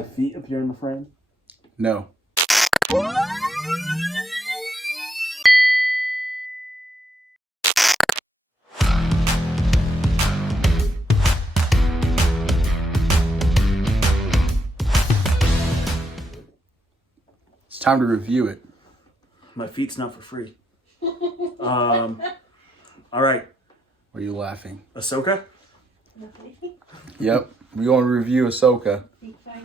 my feet appear in the frame? No. It's time to review it. My feet's not for free. All right. Why are you laughing? Ahsoka? Yep. We're going to review Ahsoka.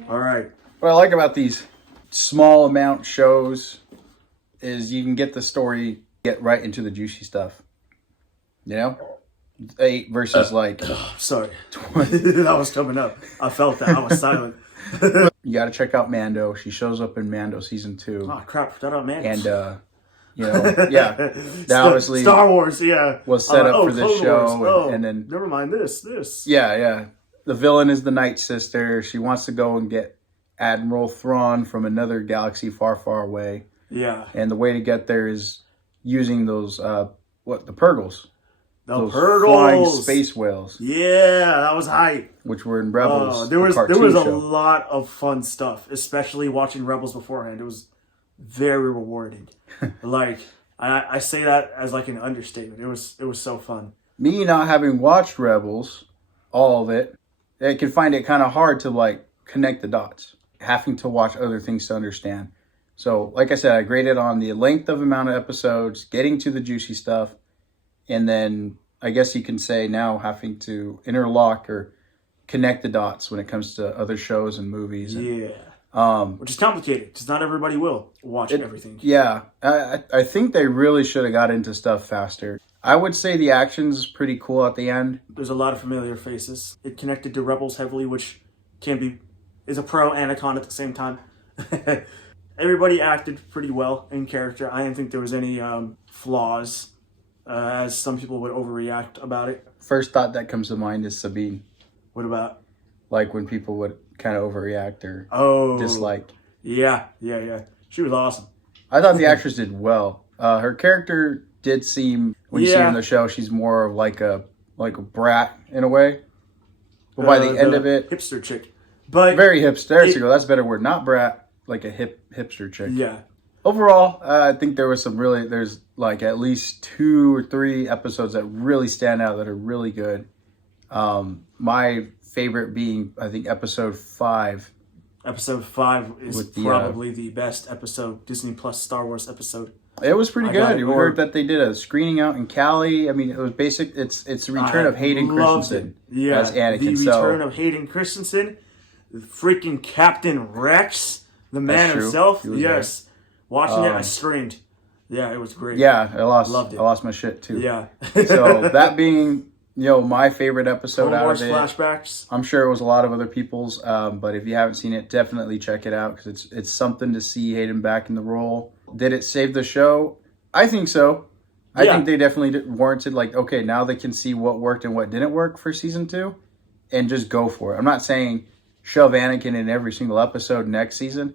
All right. What I like about these small amount shows is you can get the story, get right into the juicy stuff. You know? 8 versus Sorry. That was coming up. I felt that. I was silent. You got to check out Mando. She shows up in Mando season 2. Oh, crap. Forgot about Mando. And, you know, yeah. That obviously Star Wars, yeah. was set up for this show. And then... Never mind this. Yeah. The villain is the Night Sister. She wants to go and get Admiral Thrawn from another galaxy far, far away. Yeah. And the way to get there is using those, the Purgles. Those Purgles. Flying space whales. Yeah, that was hype. Which were in Rebels. There was a lot of fun stuff, especially watching Rebels beforehand. It was very rewarding. I say that as like an understatement. It was so fun. Me not having watched Rebels, all of it, I can find it kind of hard to connect the dots. Having to watch other things to understand. So, like I said, I graded on the length of amount of episodes, getting to the juicy stuff, and then I guess you can say now having to interlock or connect the dots when it comes to other shows and movies. Which is complicated because not everybody will watch everything. Yeah, I think they really should have got into stuff faster. I would say the action's pretty cool at the end. There's a lot of familiar faces. It connected to Rebels heavily, which is a pro and a con at the same time. Everybody acted pretty well in character. I didn't think there was any flaws, as some people would overreact about it. First thought that comes to mind is Sabine. What about? Like when people would kind of overreact or dislike. Yeah. She was awesome. I thought the actress did well. Her character did seem, when you see her in the show, she's more of like a brat in a way. But by the end of it, hipster chick. But very hipster. That's a better word. Not brat, like a hipster chick. Yeah. Overall, I think there's at least 2 or 3 episodes that really stand out that are really good. My favorite being, I think, episode 5. Episode 5 is probably the best episode, Disney Plus Star Wars episode. It was pretty good. We heard that they did a screening out in Cali. I mean, it was basic. It's the return of Hayden Christensen as Anakin. The return of Hayden Christensen, the freaking Captain Rex, the man himself. Yes. There. Watching it, I screamed. Yeah, it was great. Yeah, loved it. I lost my shit too. Yeah. So that being, my favorite episode out of it. Flashbacks. I'm sure it was a lot of other people's, but if you haven't seen it, definitely check it out because it's something to see Hayden back in the role. Did it save the show? I think so. I think they definitely warranted okay, now they can see what worked and what didn't work for season 2 and just go for it. I'm not saying shove Anakin in every single episode next season,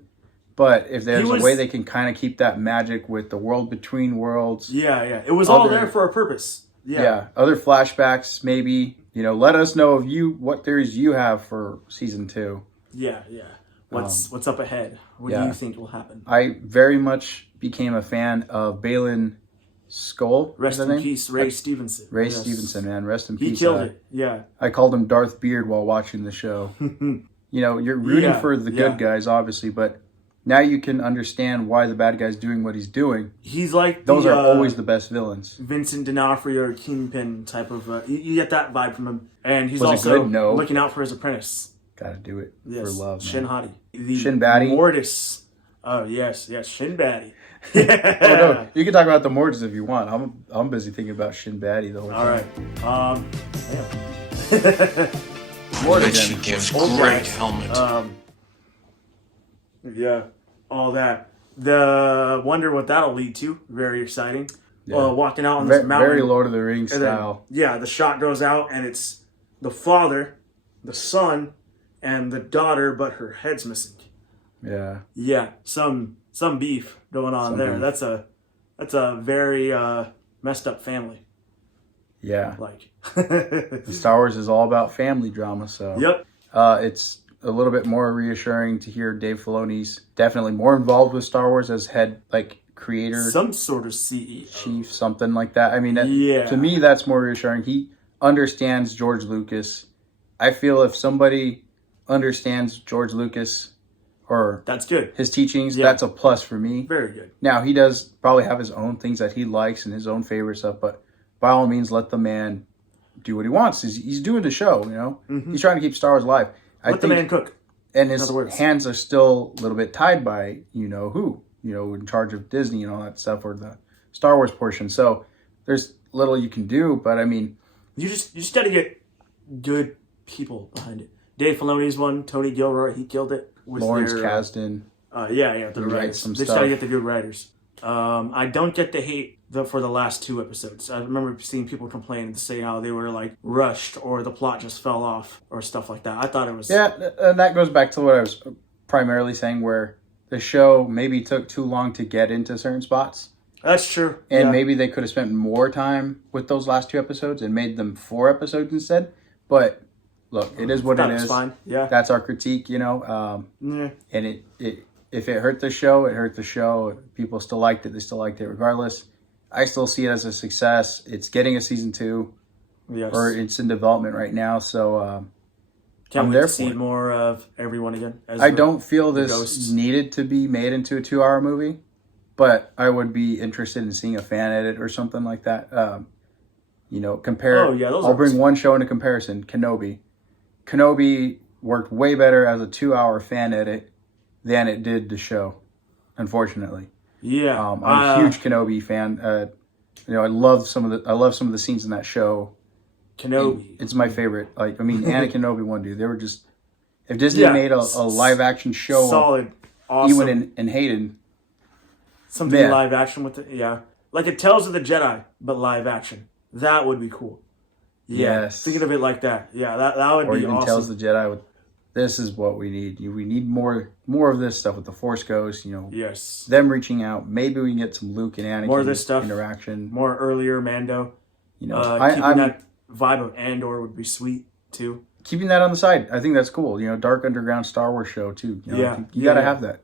but if there's a way they can kind of keep that magic with the world between worlds. Yeah. It was all there for a purpose. Yeah. Other flashbacks, maybe. Let us know what theories you have for season 2. Yeah. What's up ahead? What do you think will happen? I very much became a fan of Balin Skull. Rest in peace, Ray Stevenson. Stevenson, man. Rest in peace. He killed it. Yeah. I called him Darth Beard while watching the show. You're rooting for the good guys, obviously, but now you can understand why the bad guy's doing what he's doing. He's like those are always the best villains. Vincent D'Onofrio or Kingpin type of. You get that vibe from him, and he's also looking out for his apprentice. Gotta do it for love, Shin man. Shin baddie. Mortis. Oh yes, Shin baddie. Yeah. Oh no, you can talk about the mortis if you want. I'm busy thinking about Shin baddie the whole time. All right. Mortis gives great helmet. Yeah, all that. Wonder what that'll lead to. Very exciting. Yeah. Walking out on this mountain. Very Lord of the Rings style. The shot goes out and it's the father, the son, and the daughter, but her head's missing. Yeah. Yeah, some beef going on there. Beef. That's a very messed up family. Yeah. Star Wars is all about family drama, so. Yep. It's a little bit more reassuring to hear Dave Filoni's definitely more involved with Star Wars as head, like, creator, some sort of CEO, chief, something like that. I mean, yeah. To me, that's more reassuring. He understands George Lucas. I feel if somebody understands George Lucas or that's good. His teachings, that's a plus for me. Very good. Now, he does probably have his own things that he likes and his own favorite stuff, but by all means, let the man do what he wants. He's doing the show, you know? Mm-hmm. He's trying to keep Star Wars alive. Let the man cook. And his hands are still a little bit tied by, you know, who? You know, in charge of Disney and all that stuff, or the Star Wars portion. So there's little you can do, but I mean... You just got to get good people behind it. Dave Filoni's one, Tony Gilroy, he killed it. Lawrence Kasdan. The writers. They just got to get the good writers. I don't get the hate for the last 2 episodes. I remember seeing people complain and say how they were like rushed or the plot just fell off or stuff like that. I thought it was... Yeah, and that goes back to what I was primarily saying, where the show maybe took too long to get into certain spots. That's true. And maybe they could have spent more time with those last 2 episodes and made them 4 episodes instead. But look, it is what it is. Fine. Yeah. That's our critique, you know. And it if it hurt the show, it hurt the show. People still liked it. They still liked it regardless. I still see it as a success. It's getting a season 2. Yes. Or it's in development right now. So can't wait to see more of everyone again. I don't feel this needed to be made into a 2-hour movie, but I would be interested in seeing a fan edit or something like that. You know, compare. Oh, yeah, I'll bring one show into comparison. Kenobi. Kenobi worked way better as a 2-hour fan edit than it did the show, unfortunately. Yeah, I'm a huge Kenobi fan. You know, I love some of the scenes in that show. Kenobi, it's my favorite. Like, I mean, Anakin and Obi-Wan, dude, they were just... If Disney made a live action show, solid, awesome, even in Hayden, something live action with it, like it Tales of the Jedi, but live action. That would be cool. Yeah, yes, thinking of it like that. Yeah, that would be awesome. Or even Tales of the Jedi with... This is what we need. We need more of this stuff with the Force Ghost, you know. Yes. Them reaching out. Maybe we can get some Luke and Anakin more of this stuff, interaction. More earlier Mando. You know, keeping that vibe of Andor would be sweet too. Keeping that on the side, I think that's cool. You know, dark underground Star Wars show too. You know, you got to have that.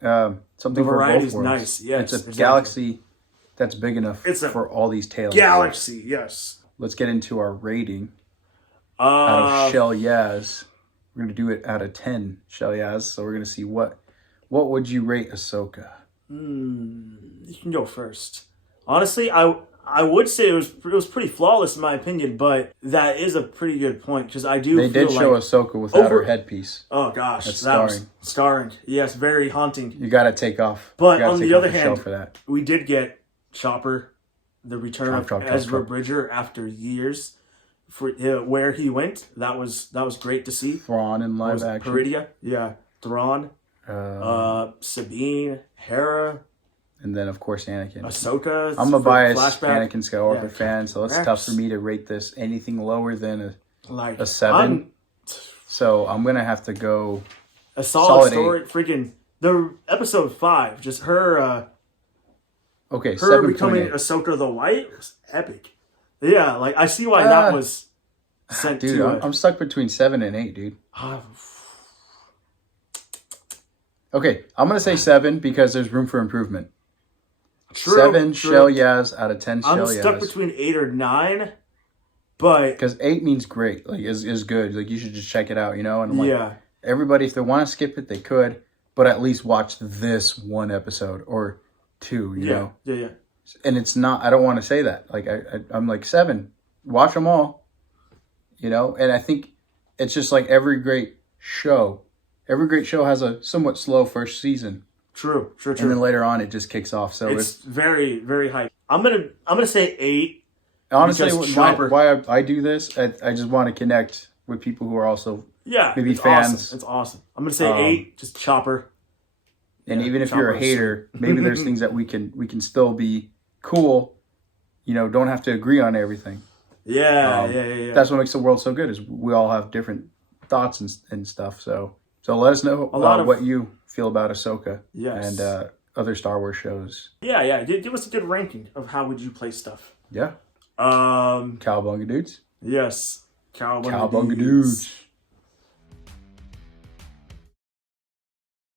Something the for variety both is worlds. nice. Yes, it's a galaxy that's big enough for all these tales. Galaxy, yes. Let's get into our rating out of shellyeahs. We're going to do it out of 10 shellyeahs. So we're going to see what would you rate Ahsoka? You can go first. Honestly, I would say it was pretty flawless in my opinion, but that is a pretty good point because I do. They did show Ahsoka without her headpiece. Oh gosh, that's that was scarring. Yes, very haunting. You got to take off. But on the other hand, we did get Chopper, the return of Ezra Bridger after years. For where he went, that was great to see. Thrawn in live action. Peridia, Thrawn, Sabine, Hera, and then of course Anakin. Ahsoka. I'm a biased Anakin Skywalker fan, so it's tough for me to rate this anything lower than a 7. So I'm gonna have to go a solid story. 8. Freaking the episode 5, just her. Her becoming Ahsoka the White was epic. Yeah, like I see why that was sent dude, to. I'm stuck between 7 and 8, dude. Okay, I'm gonna say 7 because there's room for improvement. True, 7 shellyeahs out of 10 shellyeahs. I'm stuck between 8 or 9, but because 8 means great, like is good. Like you should just check it out, you know. And I'm like, everybody, if they want to skip it, they could, but at least watch this one episode or 2, you know. Yeah. And it's not, I don't want to say that. Like, I'm like 7. Watch them all. You know? And I think it's just like every great show. Every great show has a somewhat slow first season. True. And then later on, it just kicks off. So it's very, very hype. I'm gonna say 8. Honestly, why I do this, I just want to connect with people who are also maybe fans. Awesome. It's awesome. I'm gonna say 8. Just Chopper. And even if you're a hater, maybe there's things that we can still be cool, you know, don't have to agree on everything. Yeah. That's what makes the world so good is we all have different thoughts and stuff. So let us know what you feel about Ahsoka and other Star Wars shows. Yeah. Give us a good ranking of how would you play stuff. Yeah. Cowabunga dudes. Yes. Cowabunga dudes.